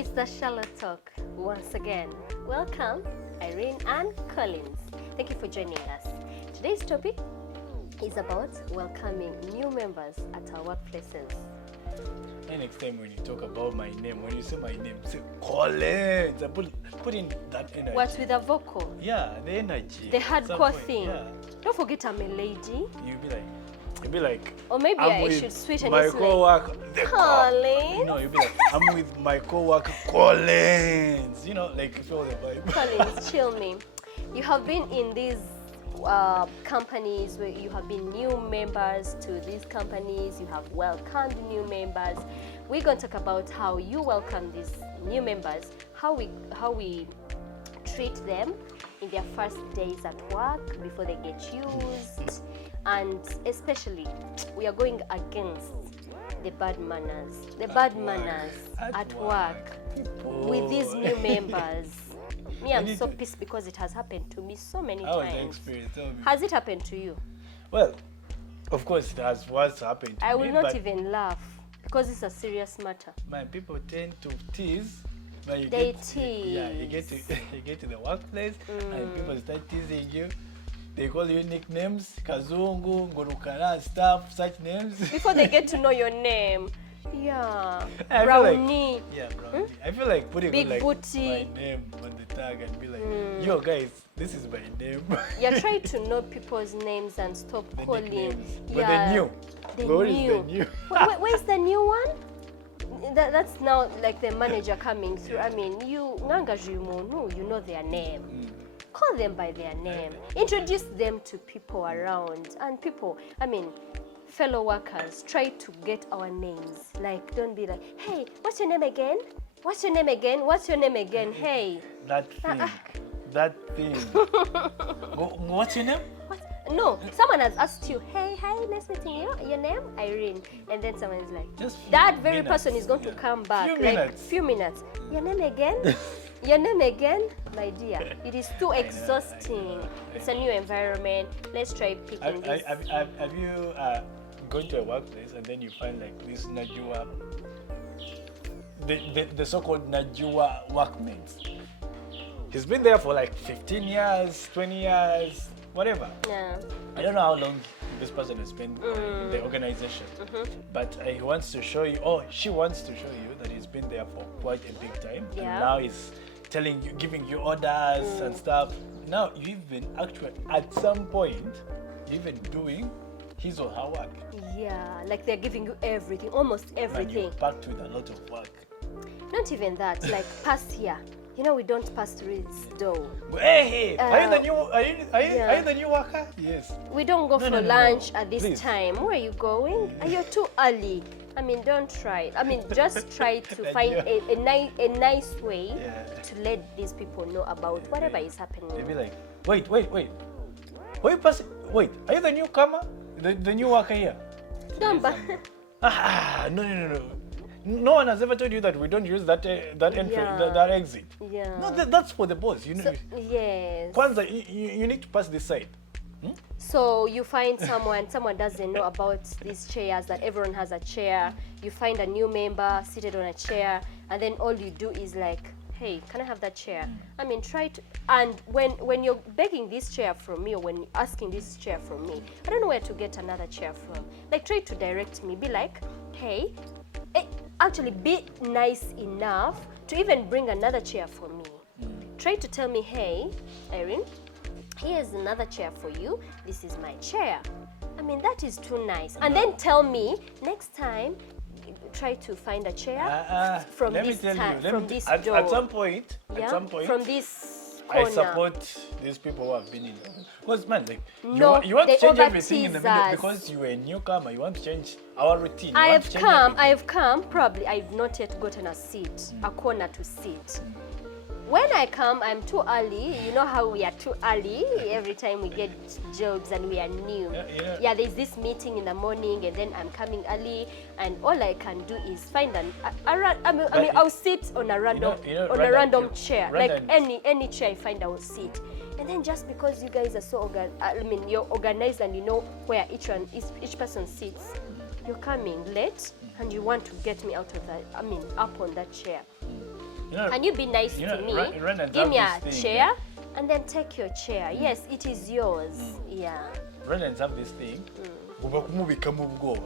It's the Charlotte Talk once again. Welcome, Irene and Collins. Thank you for joining us. Today's topic is about welcoming new members at our workplaces. And next time when you talk about my name, when you say my name, say Collins. Put in that energy. What's with the vocal? Yeah, the energy. The hardcore thing. Yeah. Don't forget I'm a lady. You'll be like, Or maybe I'm I with should switch and my just like, co-worker. Collins. No, you'll be like, I'm with my co-worker Collins. You know, like feel the vibe. Collins, chill me. You have been in these companies where you have been new members to these companies, you have welcomed new members. We're going to talk about how you welcome these new members, how we treat them in their first days at work before they get used, and especially we are going against the bad manners at work with these new members. Me, I'm so pissed because it has happened to me so many How was the times. experience? Tell me. Has it happened to you? Well, of course it has what's happened to I me, will not but even laugh because it's a serious matter. man, people tend to tease. But you They Yeah, you get tease. you get to the workplace and people start teasing you. They call you nicknames, Kazungu, Ngurukara, stuff, such names. Before they get to know your name. Yeah. I feel like- Brownie. Yeah, Brownie. I feel like putting Big on, like, booty. my name on the tag and be like, yo guys, this is my name. Yeah, try to know people's names and stop The calling. nicknames. But Yeah. the new. The What is new. the new? Where's the new one? That's now like the manager coming through. I mean, you know their name. Call them by their name. Introduce them to people around. And people, I mean, fellow workers, try to get our names. Like, don't be like, hey, what's your name again? What's your name again? What's your name again? Hey. That thing. That thing. What's your name? What? No, someone has asked you, hey, hi, nice meeting you. Your name? Irene. And then someone is like, Just few that very minutes. person is going to Yeah. come back. Few like, minutes. few minutes. Your name again? Your name again? My dear, it is too exhausting. It's a new environment. Let's try picking this. Have you gone to a workplace and then you find like this Najua, the so-called Najua workmates? He's been there for like 15 years, 20 years, whatever. Yeah. I don't know how long this person has been in the organization, but he wants to show you, she wants to show you that he's been there for quite a big time. Yeah. And now he's telling you, giving you orders and stuff. Now you've been actually, at some point, you've been doing his or her work. Yeah, like they're giving you everything, almost And everything. you're packed with a lot of work. Not even that, like pass here. You know, we don't pass through this door. Hey, are you the new? Are yeah. you the new worker? Yes. We don't go No, for no, no, lunch no. at this Please. time. Where are you going? You're too early. I mean, don't try. I mean, just try to find a nice way Yeah. to let these people know about whatever is They'll happening. be like, wait. Why you passing? Wait, are you the newcomer? The new worker here? Don't No. No one has ever told you that we don't use that entrance, Yeah. that exit. Yeah. No, that's for the boss. You know, So, yes. Kwanzaa, you need to pass this side. So you find someone doesn't know about these chairs, that everyone has a chair. You find a new member seated on a chair, and then all you do is like, hey, can I have that chair? I mean, try to, and when you're begging this chair from me, or when you're asking this chair from me, I don't know where to get another chair from. Like, try to direct me. Be like, hey, actually be nice enough to even bring another chair for me. Try to tell me, hey, Irene, here's another chair for you. This is my chair. I mean, that is too nice. And then tell me, next time, try to find a chair from Let me this tell you, time, from this at door. some point, From this I corner. support these people who have been in. Because man, like No, you want they to change everything in the over-tease middle us. because you are a newcomer. You want to change our routine. I You want have to change come, everything. probably I've not yet gotten a seat, a corner to sit. When I come, I'm too early. You know how we are too early every time we get jobs and we are new. Yeah. There's this meeting in the morning, and then I'm coming early, and all I can do is find I'll sit on a random Random- chair, random- like any chair I find, I will sit. And then just because you guys are so you're organized and you know where each person sits, you're coming late and you want to get me out of that. Up on that chair. You know, Can you be nice to me? Rwandan Give me a have this thing, chair, and then take your chair. Yes, it is yours. Yeah. Rwandan have this thing. Ugomba kumubikamo ubwoba.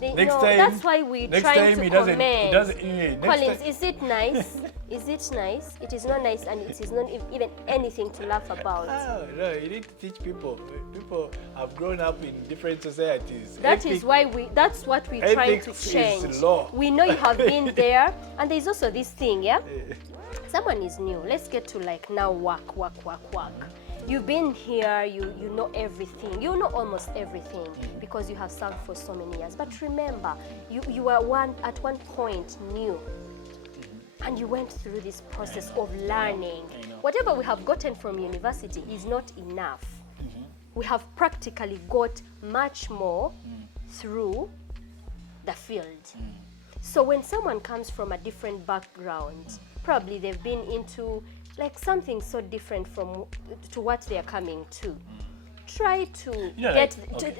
Next time, that's why we trying to comment. Next Collins, time. is it nice? Is it nice? It is not nice, and it is not even anything to laugh about. No, you need to teach people. People have grown up in different societies. That's what we trying to ethics change. is law. We know you have been there, and there's also this thing, yeah? Someone is new. Let's get to like now work. You've been here, you know everything. You know almost everything because you have served for so many years. But remember, you were at one point new. And you went through this process of learning. Whatever we have gotten from university is not enough. We have practically got much more through the field. So when someone comes from a different background, probably they've been into like something so different to what they are coming to. Try to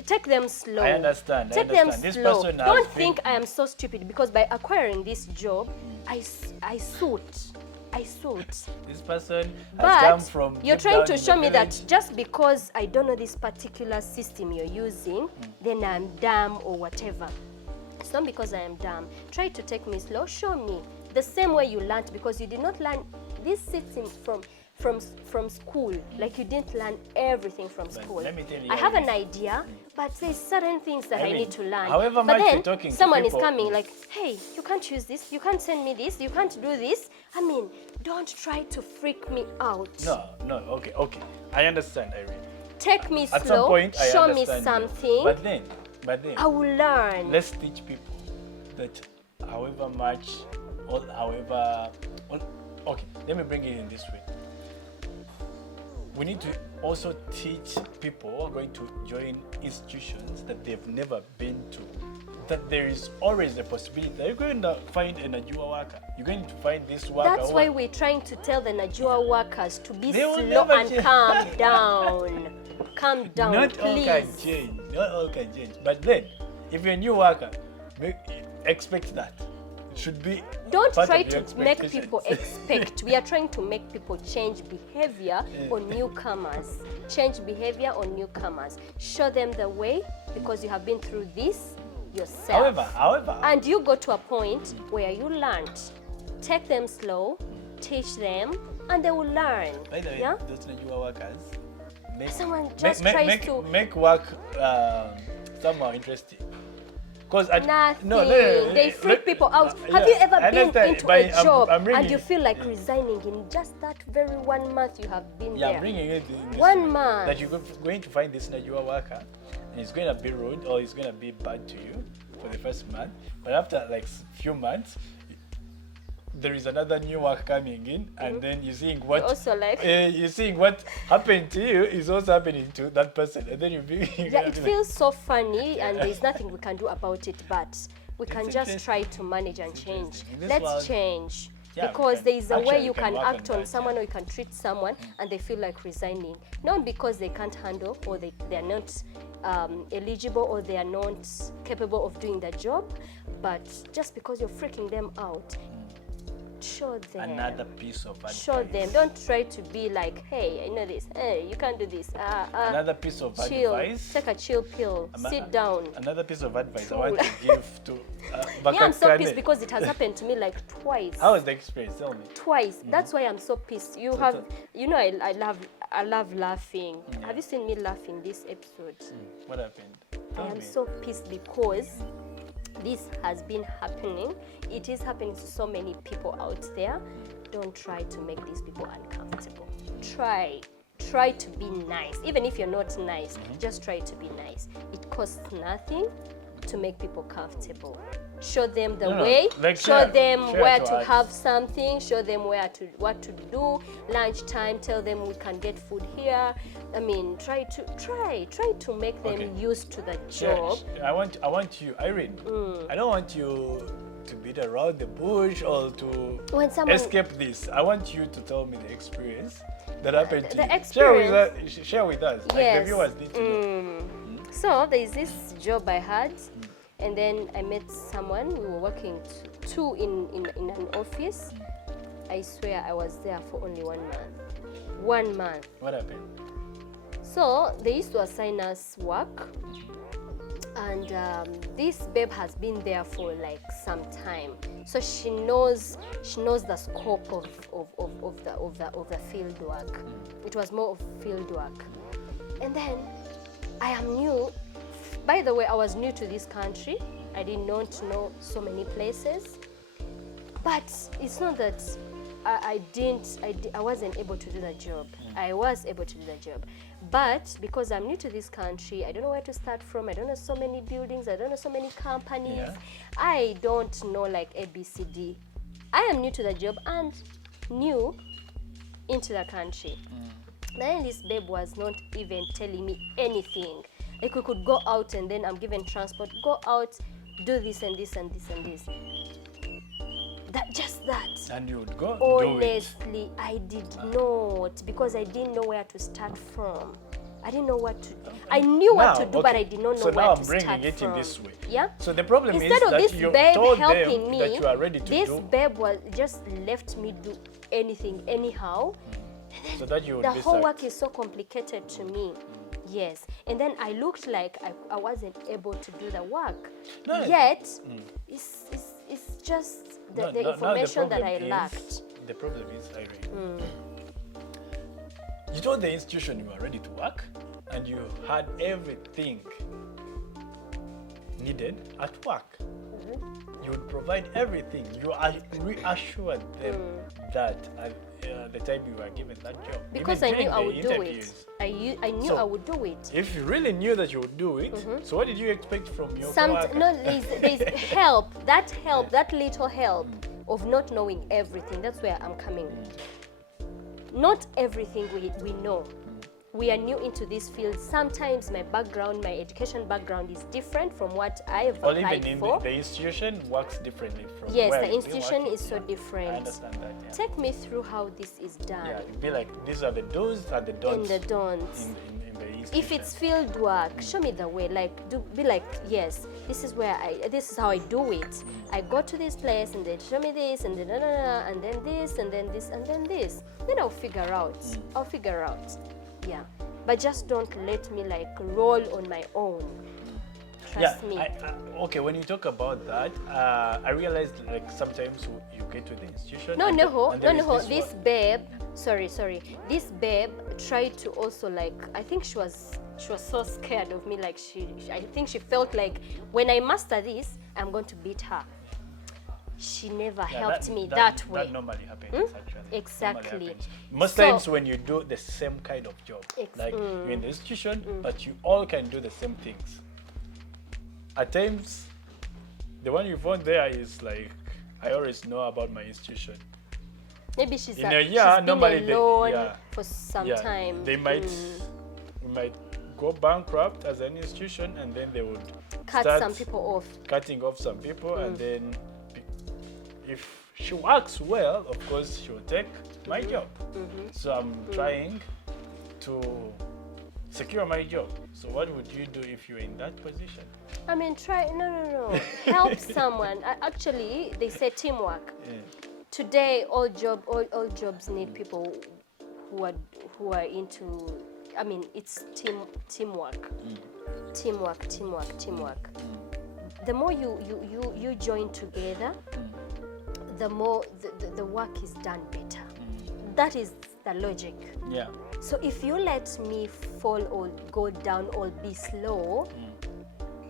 take them slow. I understand. Take them This slow. person Don't has think I am so stupid because by acquiring this job, I suit. This person has come But from. you're deep trying down to in show the me that village. just because I don't know this particular system you're using, then I'm dumb or whatever. It's not because I am dumb. Try to take me slow. Show me the same way you learned, because you did not learn this system from school. Like you didn't learn everything from school. let me tell you I have an this. idea, but there's certain things that I need to learn. however but much then you're talking to someone is people- coming like, hey, you can't use this, you can't send me this, you can't do this. I mean, don't try to freak me out. No, okay. I understand, Irene. Take me At slow, some point, I show me understand you. something, But then, I will learn. let's teach people that however much or however. Okay, let me bring it in this way. We need to also teach people who are going to join institutions that they've never been to, that there is always a possibility that you're going to find a Najua worker. You're going to find this worker. That's why we're trying to tell the Najua workers to be They will slow never and change. calm down. Calm down, Not all can please. change. Not all can change. But then, if you're a new worker, expect that. It should be. Don't part try of your to make expectations. people expect. We are trying to make people change behavior on newcomers. Change behavior on newcomers. Show them the way because you have been through this yourself. However, And you go to a point where you learned. Take them slow, teach them, and they will learn. by the way, Yeah? those Najua workers, Someone just tries to make work somehow interesting. Because nothing. They freak people out. Have yeah, you ever I been understand, into but a job I'm bringing and you it- feel like resigning in just that very 1 month you have been Yeah, I'm there? bringing it in this 1 way, month. that you're going to find this Najua worker, and he's going to be rude or he's going to be bad to you for the first month. But after like few months, there is another new work coming in, and then you're seeing what also like- you're seeing what happened to you is also happening to that person, and then Yeah, it feels so funny and there's nothing we can do about it, but we can It's just interesting. try to manage and change. interesting. In this Let's world- change. Yeah, we Because can- there is a way actually, you we can can work on act on that, someone yeah. or you can treat someone and they feel like resigning. Not because they can't handle or they're not eligible or they are not capable of doing the job, but just because you're freaking them out, show them. another piece of advice. Show them. Don't try to be like, hey, I know this. Hey, you can't do this. Another piece of Chill. advice. Take a chill pill. Ama- Sit down. Another piece of advice I Cool. want to give to Yeah, I'm so Bakakane. pissed because it has happened to me like twice. How was the experience? Tell me. Twice. That's why I'm so pissed. You have, you know, I love laughing. Have you seen me laughing this episode? What happened? I Tell am me. so pissed because this has been happening. It is happening to so many people out there. Don't try to make these people uncomfortable. Try to be nice. Even if you're not nice, just try to be nice. It costs nothing to make people comfortable. Show them the No, way. like show them share where to to us. have something. Show them what to do. Lunchtime. Tell them we can get food here. I mean, try to make them Okay. used to the Yeah, job. I want you, Irene. I don't want you to beat around the bush or to When someone- escape this. I want you to tell me the experience that happened to The you. experience- Share with us. Like the Yes. viewers need to know. So there is this job I had, and then I met someone. We were working two in an office, I swear I was there for only 1 month. 1 month. What happened? So they used to assign us work, and this babe has been there for like some time, so she knows the scope of the field work. It was more of field work, and then I am new. By the way, I was new to this country. I did not know so many places, but it's not that I wasn't able to do the job. I was able to do the job, but because I'm new to this country, I don't know where to start from. I don't know so many buildings. I don't know so many companies. Yeah. I don't know like ABCD. I am new to the job and new into the country. Then this babe was not even telling me anything. Like we could go out and then I'm given transport. Go out, do this and this and this and this. Just that. And you would go do it. Honestly, I did not, because I didn't know where to start from. I didn't know what to do. I knew what to do, but I did not know so where now to I'm start bringing it from. in this way. Yeah. So the problem Instead is of that this you babe told helping them me, that you are ready to this do, babe was just left me do anything anyhow. so that you would The be whole sacked. work is so complicated to me. Yes, and then I looked like I wasn't able to do the work. No. Yet, it's just the No, now information that problem I is- lacked. The problem is, Irene, you told the institution you were ready to work and you had everything needed at work. You would provide everything. You reassured them that at the time you were given that job. Because Even I knew during I the would do interviews. it. I knew So- I would do it. If you really knew that you would do it, so what did you expect from your coworker? No, there's help. That little help of not knowing everything. That's where I'm coming. Not everything we know. We are new into this field. Sometimes my background, my education background is different from what I've Or applied even in for. the institution works differently from Yes, where the you've been institution working. is so different. I understand that. Yeah. Take me through how this is done. Yeah, it'd be like these are the do's and the In don'ts the don'ts. in the institution. If it's field work, show me the way. Like, be like, yes, this is how I do it. I go to this place and they show me this and then and then this and then this and then this. Then I'll figure out. Yeah, but just don't let me like roll on my own. Trust me. Okay, when you talk about that, I realized like sometimes you get to the institution. No, and there is no. this This one- babe, sorry. This babe tried to also like. I think she was so scared of me. Like I think she felt like when I master this, I'm going to beat her. She never Yeah, helped me that way. That normally happens actually. Exactly. Normally happens. Most So- times when you do the same kind of job, like you're in the institution, but you all can do the same things. At times, the one you found there is like, I always know about my institution. Maybe she's In a year, she's normally been alone yeah. for some Yeah, time. they might go bankrupt as an institution, and then they would cut start some people off. cutting off some people, and then if she works well, of course she will take my job. So I'm trying to secure my job. So what would you do if you're in that position? I mean, no. Help someone. Actually, they say teamwork. Yeah. Today, all jobs need people who are into. I mean, it's teamwork. Teamwork. The more you join together, the more the work is done better. That is the logic. Yeah. So if you let me fall or go down or be slow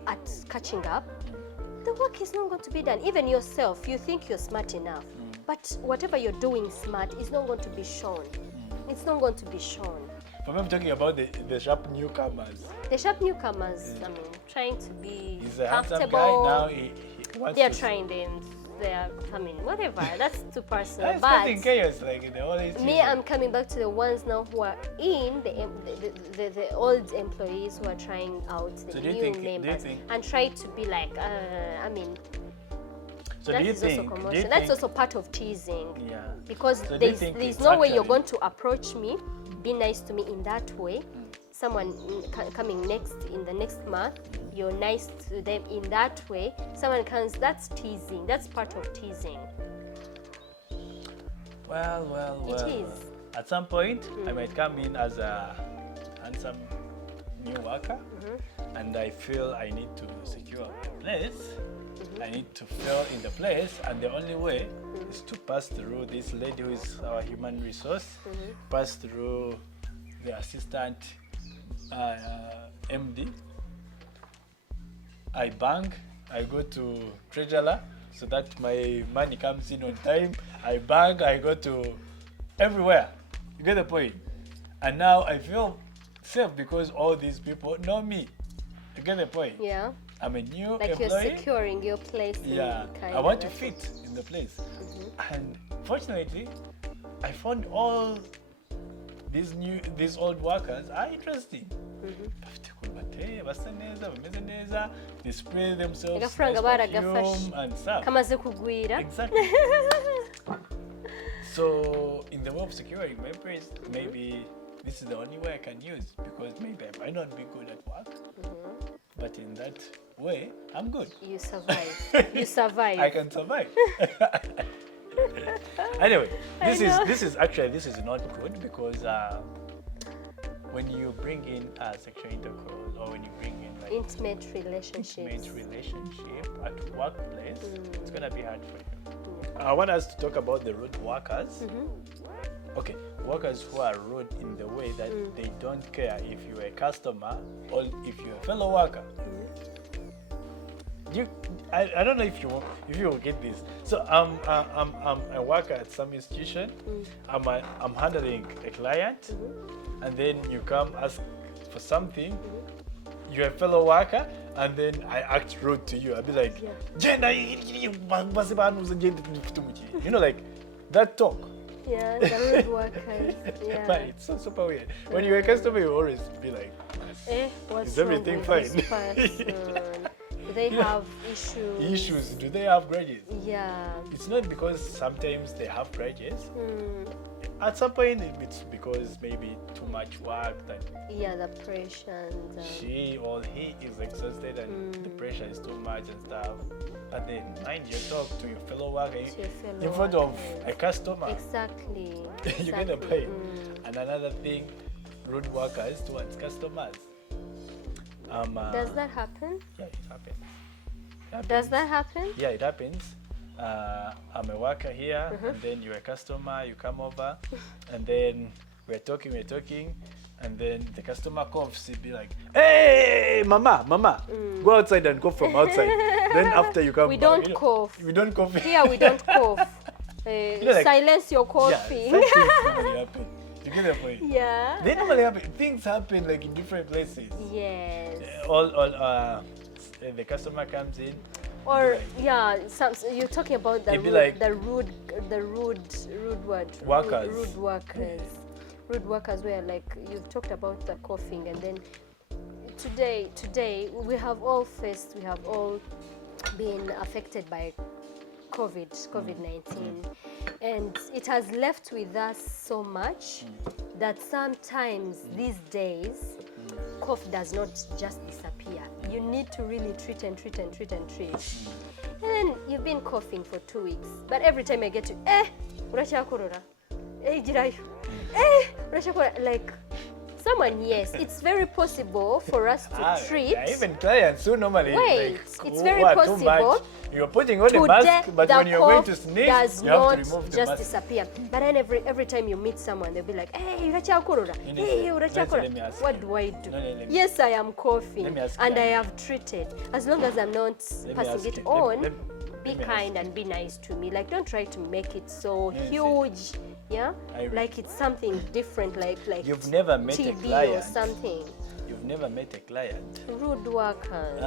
at catching up, the work is not going to be done. Even yourself, you think you're smart enough, but whatever you're doing smart is not going to be shown. It's not going to be shown. For me, I'm talking about the sharp newcomers. The sharp newcomers, I mean, trying to be He's a handsome comfortable. guy now. He wants They're to trying them. They're coming. Whatever. That's too personal. That's But causing chaos, like in the whole institution. me, I'm coming back to the ones now who are in the old employees who are trying out the So do you new think- do you members think- and try to be like, I mean, So that do you is think? also Do you commotion. That's think- also part of teasing. Yeah. Because So do you there's think there's it's no way you're actually- going to approach me, be nice to me in that way. Someone coming in the next month, you're nice to them in that way. Someone comes, that's teasing. That's part of teasing. Well. It is. At some point, I might come in as a handsome new worker, and I feel I need to secure a place. I need to fill in the place, and the only way is to pass through this lady who is our human resource, pass through the assistant MD. I bank, I go to treasurer so that my money comes in on time. I bank, I go to everywhere. You get the point? And now I feel safe because all these people know me. You get the point? Yeah. I'm a new Like employee. you're securing your place. Yeah, kind I want to of. fit in the place. And fortunately, I found all these old workers are interesting. Bafite kurbateye, basa neza, bameze neza, they spray themselves Agafaranga nice baragafashe. perfume and stuff. Kamaze kugwira. Exactly. So in the way of securing my place, maybe this is the only way I can use because maybe I might not be good at work, but in that way, I'm good. You survive. You survive. I can survive. Anyway, this is not good because when you bring in sexual intercourse or when you bring in like Intimate relationships. intimate relationship at workplace, it's gonna be hard for you. I want us to talk about the rude workers. Okay, workers who are rude in the way that they don't care if you're a customer or if you're a fellow worker. I don't know if you will get this. So I'm a worker at some institution. I'm handling a client, and then you come ask for something. You're a fellow worker, and then I act rude to you. I'll be like, "Gender, you know, like that talk." Yeah, the rude workers. Yeah. But it's so super weird. When you're a customer, you always be like, What's "Is wrong everything with fine?" this person? Do they have issues? Issues? Do they have grudges? Yeah. It's not because sometimes they have grudges. At some point, it's because maybe too much work that Yeah, the pressure and she or he is exhausted and the pressure is too much and stuff. And then mind your talk to your fellow worker to your fellow in front of workers. a customer. Exactly. You get the exactly. point. And another thing, rude workers towards customers. Does that happen? Yeah, it happens. Does that happen? Yeah, it happens. I'm a worker here, and then you're a customer, you come over, and then we're talking, and then the customer coughs, he'd be like, "Hey, mama, go outside and cough from outside." Then after you come We back, don't cough. We don't cough. Here we don't cough. know, like- Silence your Yeah, coughing. such things normally happen. You get the point? Yeah. They normally happen. Things happen like in different places. Yes. The customer comes in. Or yeah, you're talking about the It'd be rude, like- the rude word. Workers. Rude workers. Rude workers where like you've talked about the coughing, and then today we have all been affected by COVID-19, and it has left with us so much that sometimes these days cough does not just disappear. You need to really treat. And then you've been coughing for 2 weeks, but every time I get to uracyakorora, girayo, uracyakorora, like someone, yes, it's very possible for us to treat. Yeah, even clients who normally Wait, like, it's who very are too possible. much, you're putting on a Today, mask, but the when you're going cough to sneeze, does you have not to remove the just mask. disappear. But then every time you meet someone, they'll be like, "Hey, uracyakorora. Hey, let me uracyakorora." ask What you. do I do? No, let me- Yes, I am coughing, Let me ask and you. I have treated. As long as I'm not Let me passing ask it you. on, let be me kind and be nice to me. Like, don't try to make it so Let me see. huge. Yeah, I- like it's something different, like You've never met a TB or client. something. You've never met a client. Rude workers.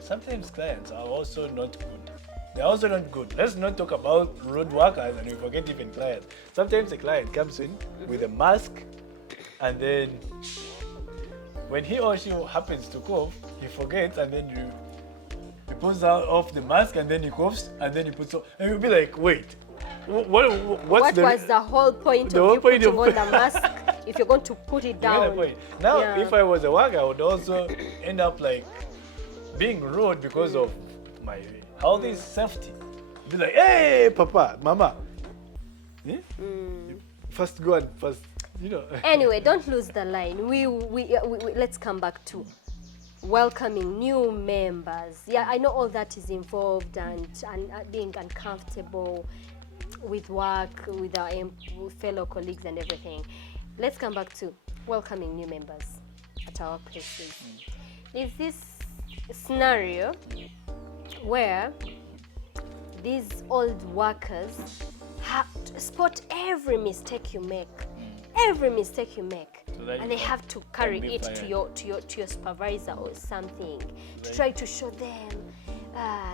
Sometimes clients are also not good. They're also not good. Let's not talk about rude workers and we forget even clients. Sometimes a client comes in with a mask, and then when he or she happens to cough, he forgets, and then he pulls out off the mask, and then he coughs, and then he puts on, and you'll be like, wait, what's What the was the whole point the of whole you point putting of- on the mask if you're going to put it You get down? the point. Now, Yeah. if I was a worker, I would also end up like being rude because of my health is safety. Be like, "Hey, papa, mama, Yeah? First go and first, you know. Anyway, don't lose the line. Let's come back to welcoming new members. Yeah, I know all that is involved and being uncomfortable with work, with our fellow colleagues and everything. Let's come back to welcoming new members at our places. There's this scenario where these old workers have to spot every mistake you make. Every mistake you make. So that And you they have to carry be it to fired. your supervisor or something to Right. try to show them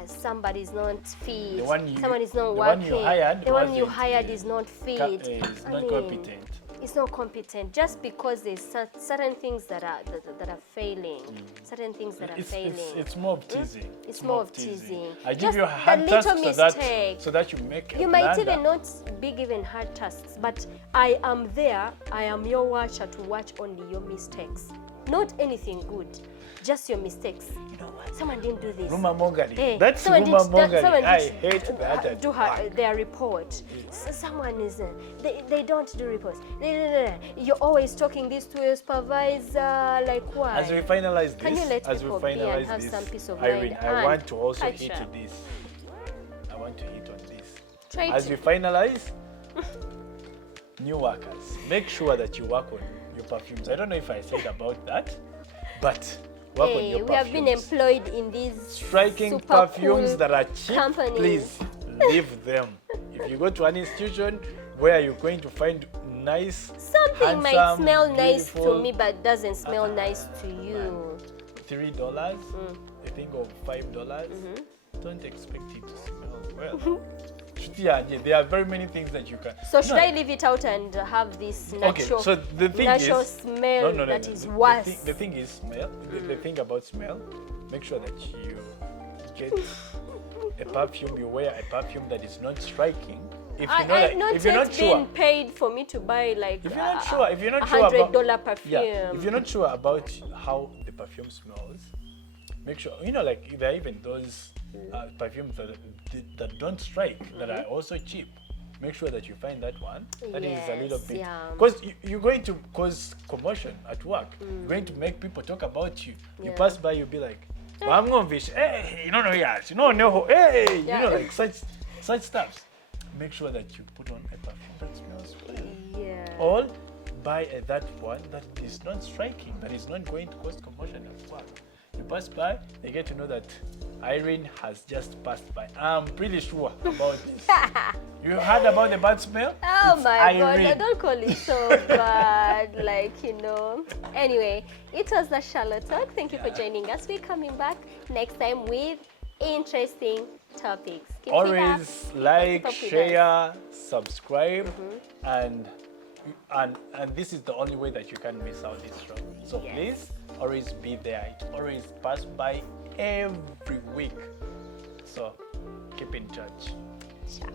somebody's not fit, The one you- someone is not the one working, you hired the one you wasn't, hired is not fit. Is I not mean, competent. It's not competent just because there's certain things that are failing, certain things that are failing. It's more of teasing. It's more of teasing. I give Just you a hard the task little so mistake. that you make a You might blunder. even not be given hard tasks, but I am there. I am your watcher to watch only your mistakes. Not anything good, just your mistakes. You know what? Someone didn't do this. Rumor mongering. Eh, That's someone rumor did- that- someone mongering. I did, hate that. do their report. Someone is they don't do reports. You're always talking this to your supervisor. Like why? As we finalize this, Can you let as we people be and finalize have this, some peace of Irene, mind I and want to also hit culture? on this. I want to hit on this. Try As to- we finalize, new workers, make sure that you work on your perfumes. I don't know if I said about that, but work on Hey, your we have been perfumes. employed in these Striking super perfumes cool that are cheap, companies. please leave them. If you go to an institution where you're going to find nice, Something might handsome, smell nice to beautiful, me, but doesn't smell nice to you. $3, I think, or $5, don't expect it to smell well. There are very many things that you can. So should No, I leave it out and have this natural, Okay, so the thing natural is, smell no, that is the worse? The thing is smell. The thing about smell, make sure that you get a perfume. You wear a perfume that is not striking. If you know that, not if you're yet not sure, been paid for me to buy like if you're not sure about $100 perfume. yeah, if you're not sure about how the perfume smells, make sure like there are even those perfumes that don't strike that are also cheap. Make sure that you find that one that is a little Yes, bit, yeah. because you're going to cause commotion at work. You're going to make people talk about you. You Yeah. pass by, you'll be like, I'm going to fish. Hey, no, yes, no, hey, Yeah. like such stuff. Make sure that you put on a perfume that smells well. Yeah. Or buy that one that is not striking, that is not going to cause commotion at work. You pass by, they get to know that Irene has just passed by. I'm pretty sure about this. You heard about the bad smell? Oh It's my God, Irene. don't call it so bad, Anyway, it was the Charlotte Talk. Thank you for Yeah. joining us. We're coming back next time with interesting topics. Keep it up. Always like, Keep up with us. share, subscribe, and this is the only way that you can miss out this show. So Yes. please always be there. It always pass by every week. So keep in touch. Ciao.